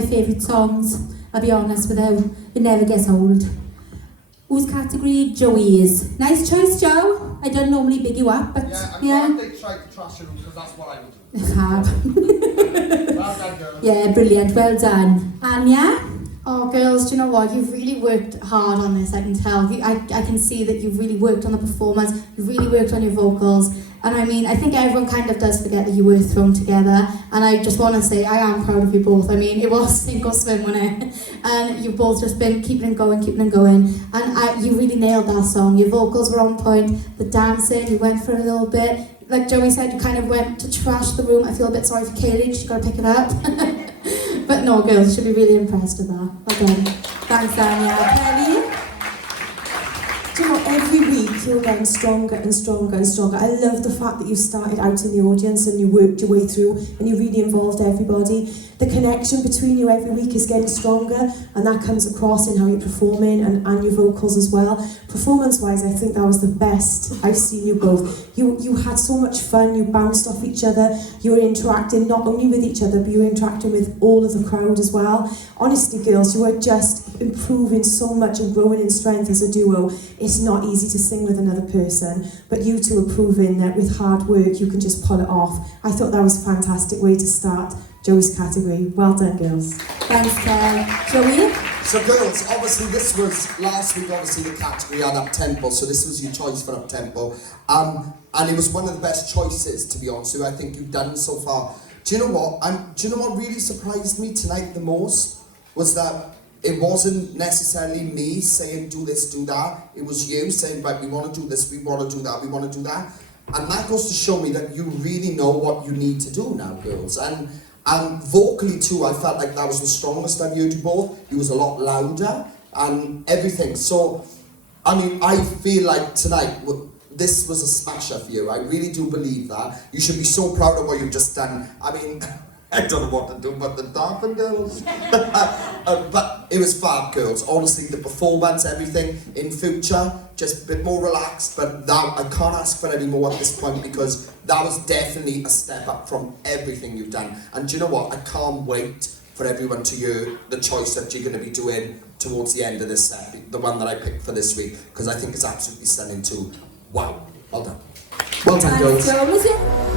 my favourite songs, I'll be honest with you. It never gets old. Whose category? Joey's. Nice choice, Joe. I don't normally big you up, but yeah. I'm glad they tried to trash it because that's what I would do. Fab. Well done, girls. Yeah, brilliant. Well done. Anya? Oh, girls, do you know what? You've really worked hard on this, I can tell. I can see that you've really worked on the performance, you've really worked on your vocals. And I mean, I think everyone kind of does forget that you were thrown together. And I just want to say, I am proud of you both. I mean, it was sink or swim, wasn't it? And you've both just been keeping it going. And you really nailed that song. Your vocals were on point, the dancing, you went for a little bit. Like Joey said, you kind of went to trash the room. I feel a bit sorry for Kaylee, she's got to pick it up. But no, girls, you should be really impressed with that. Well done. Thanks, Anya. Kelly? Do you know, every week you're getting stronger and stronger and stronger. I love the fact that you started out in the audience and you worked your way through and you really involved everybody. The connection between you every week is getting stronger, and that comes across in how you're performing and your vocals as well. Performance-wise, I think that was the best I've seen you both. You had so much fun, you bounced off each other, you were interacting not only with each other, but you were interacting with all of the crowd as well. Honestly, girls, you were just improving so much and growing in strength as a duo. It's not easy to sing with another person, but you two are proving that with hard work, you can just pull it off. I thought that was a fantastic way to start Joey's category. Well done, girls. Thanks, Kel. Joey? So girls, obviously this was, last week obviously the category had up-tempo, so this was your choice for up-tempo. And it was one of the best choices, to be honest with you, I think you've done so far. Do you know what really surprised me tonight the most? Was that it wasn't necessarily me saying do this, do that. It was you saying, right, we want to do this, we want to do that, we want to do that. And that goes to show me that you really know what you need to do now, girls. And vocally too, I felt like that was the strongest I've heard you both. It was a lot louder and everything. So, I mean, I feel like tonight, this was a smasher for you. I really do believe that. You should be so proud of what you've just done. I mean, I don't know what to do but the Darpin girls. But it was fab, girls. Honestly, the performance, everything in future, just a bit more relaxed. But that, I can't ask for any more at this point because that was definitely a step up from everything you've done. And do you know what? I can't wait for everyone to hear the choice that you're going to be doing towards the end of this set, the one that I picked for this week, because I think it's absolutely stunning too. Wow, well done. Well done, girls. Thanks, Joe.